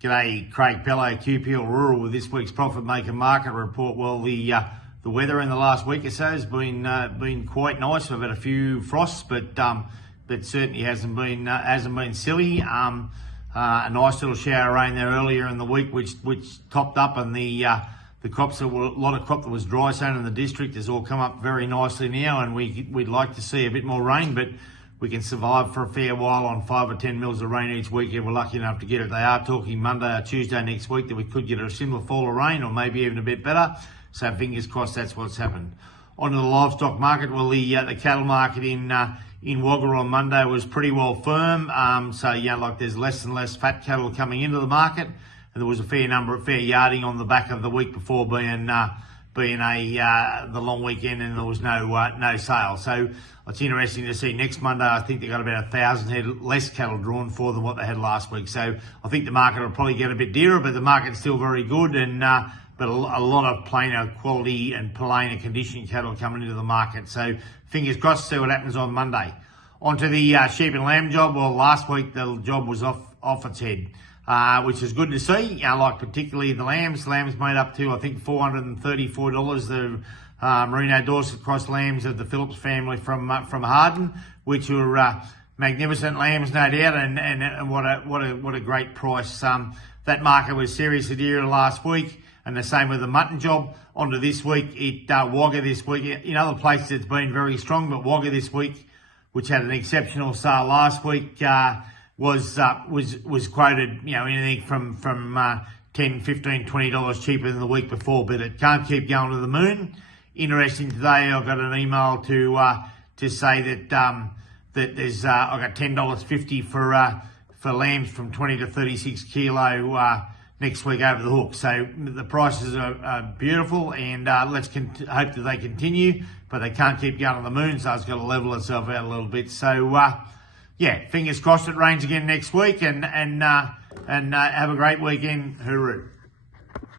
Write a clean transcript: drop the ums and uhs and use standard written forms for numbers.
G'day, Craig Pello, QPL Rural with this week's Profit Maker Market Report. Well, the weather in the last week or so has been quite nice. We've had a few frosts, but certainly hasn't been silly. A nice little shower of rain there earlier in the week, which topped up, and the crops, a lot of crop that was dry sown in the district has all come up very nicely now, and we'd like to see a bit more rain, but we can survive for a fair while on 5 or 10 mils of rain each week if we're lucky enough to get it. They are talking Monday or Tuesday next week that we could get a similar fall of rain, or maybe even a bit better. So fingers crossed that's what's happened. On to the livestock market. Well, the cattle market in Wagga on Monday was pretty well firm. Like there's less and less fat cattle coming into the market, and there was a fair yarding on the back of the week before being the long weekend, and there was no sale. So it's interesting to see next Monday. I think they got about 1,000 head less cattle drawn for than what they had last week. So I think the market will probably get a bit dearer, but the market's still very good, and but a lot of plainer quality and plainer condition cattle coming into the market. So fingers crossed, see what happens on Monday. On to the sheep and lamb job. Well, last week the job was off its head, which is good to see. Like particularly the lambs. Lambs made up to, I think, $434. The Merino Dorset Cross lambs of the Phillips family from Harden, which were magnificent lambs, no doubt, and what a great price. That market was seriously dear last week, and the same with the mutton job. On to this week, Wagga this week. In other places it's been very strong, but Wagga this week, which had an exceptional sale last week, was quoted, anything from $10, $15, $20 cheaper than the week before, but it can't keep going to the moon. Interesting today, I got an email to say that there's I got $10.50 for lambs from 20 to 36 kilo next week over the hook. So the prices are beautiful, and let's hope that they continue, but they can't keep going to the moon, so it's got to level itself out a little bit. So fingers crossed it rains again next week, and have a great weekend. Hooroo.